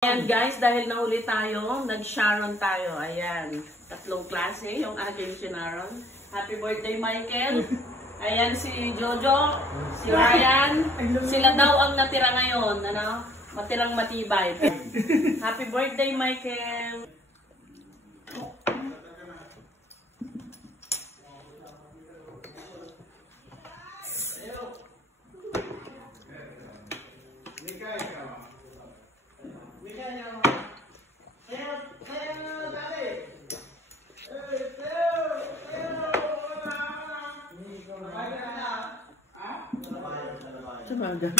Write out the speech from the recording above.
Ayan guys, dahil nahuli tayo, nag-Sharon tayo. Ayan, 3 klase yung aking sinaron. Happy birthday, Michael. Ayan si Jojo, si Ryan. Sila daw ang natira ngayon, ano? Matirang matibay. Happy birthday, Michael. Sabagay.